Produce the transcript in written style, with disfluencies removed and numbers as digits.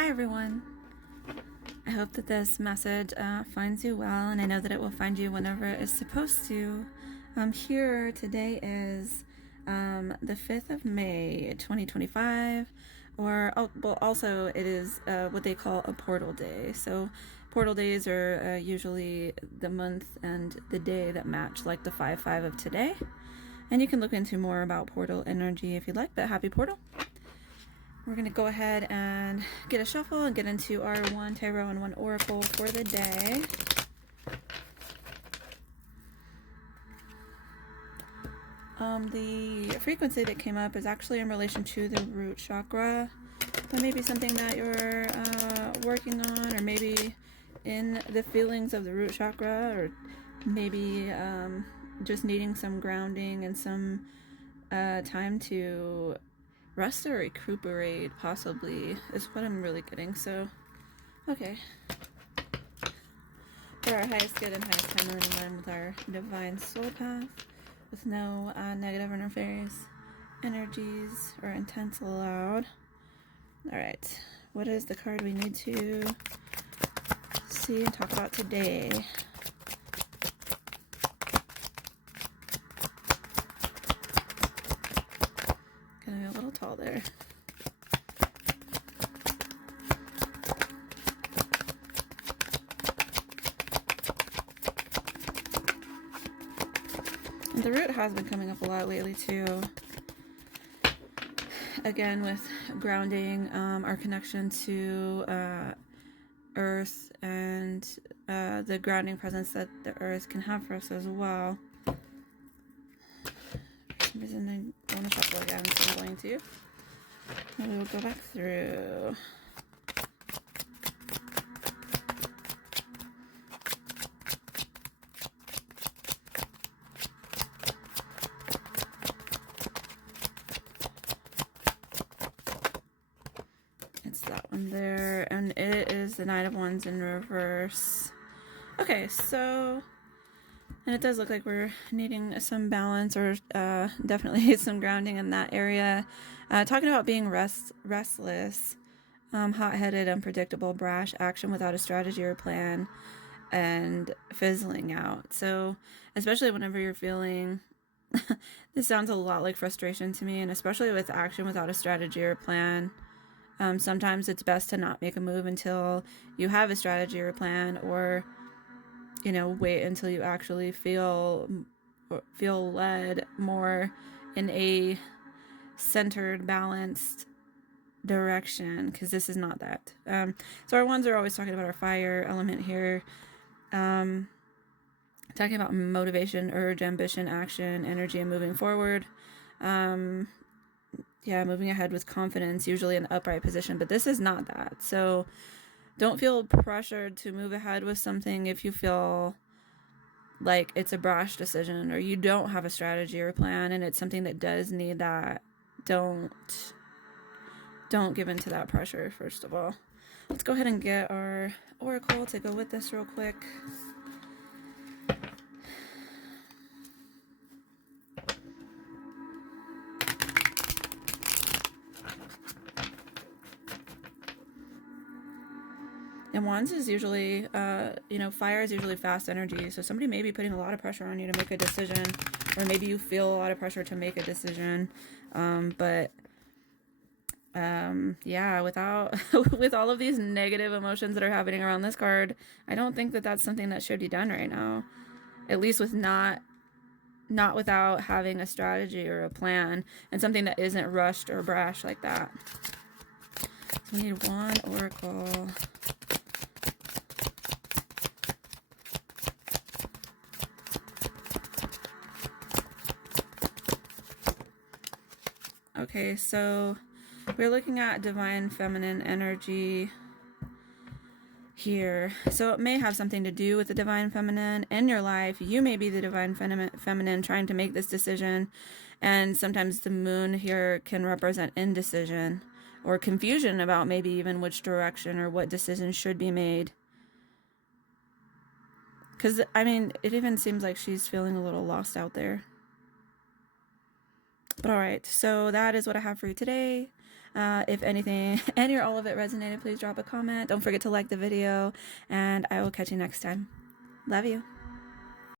Hi everyone. I hope that this message finds you well, and I know that it will find you whenever it is supposed to. Here today is the 5th of May 2025, or also it is what they call a portal day. So portal days are usually the month and the day that match, like the 5/5 of today. And you can look into more about portal energy if you'd like, but happy portal. We're going to go ahead and get a shuffle and get into our one tarot and one oracle for the day. The frequency that came up is actually in relation to the root chakra. That may be something that you're working on, or maybe in the feelings of the root chakra, or maybe just needing some grounding and some time to rest or recuperate, possibly, is what I'm really getting. So, okay. For our highest good and highest timeline in line with our divine soul path, with no negative or nefarious energies or intents allowed. Alright, what is the card we need to see and talk about today? Gonna be a little tall there. And the root has been coming up a lot lately too. Again, with grounding, our connection to earth, and the grounding presence that the earth can have for us as well. For some reason I want to shuffle again, so I'm going to. And we will go back through. It's that one there, and it is the Knight of Wands in reverse. Okay, so, and it does look like we're needing some balance, or definitely some grounding in that area. Talking about being restless, hot-headed, unpredictable, brash action without a strategy or plan, and fizzling out. So, especially whenever you're feeling, this sounds a lot like frustration to me, and especially with action without a strategy or plan. Sometimes it's best to not make a move until you have a strategy or plan, or, you know, wait until you actually feel led more in a centered, balanced direction, because this is not that. So our wands are always talking about our fire element here. Talking about motivation, urge, ambition, action, energy, and moving forward. Yeah, moving ahead with confidence, usually in the upright position, but this is not that. So don't feel pressured to move ahead with something if you feel like it's a brash decision, or you don't have a strategy or plan, and it's something that does need that. Don't give in to that pressure, first of all. Let's go ahead and get our oracle to go with this real quick. And wands is usually, fire is usually fast energy. So somebody may be putting a lot of pressure on you to make a decision, or maybe you feel a lot of pressure to make a decision. Yeah, without, with all of these negative emotions that are happening around this card, I don't think that that's something that should be done right now. At least with not without having a strategy or a plan, and something that isn't rushed or brash like that. So we need one oracle. Okay, so we're looking at divine feminine energy here. So it may have something to do with the divine feminine in your life. You may be the divine feminine trying to make this decision, and sometimes the moon here can represent indecision or confusion about maybe even which direction or what decision should be made. Because, I mean, it even seems like she's feeling a little lost out there. But alright, so that is what I have for you today. If anything, any or all of it resonated, please drop a comment. Don't forget to like the video, and I will catch you next time. Love you.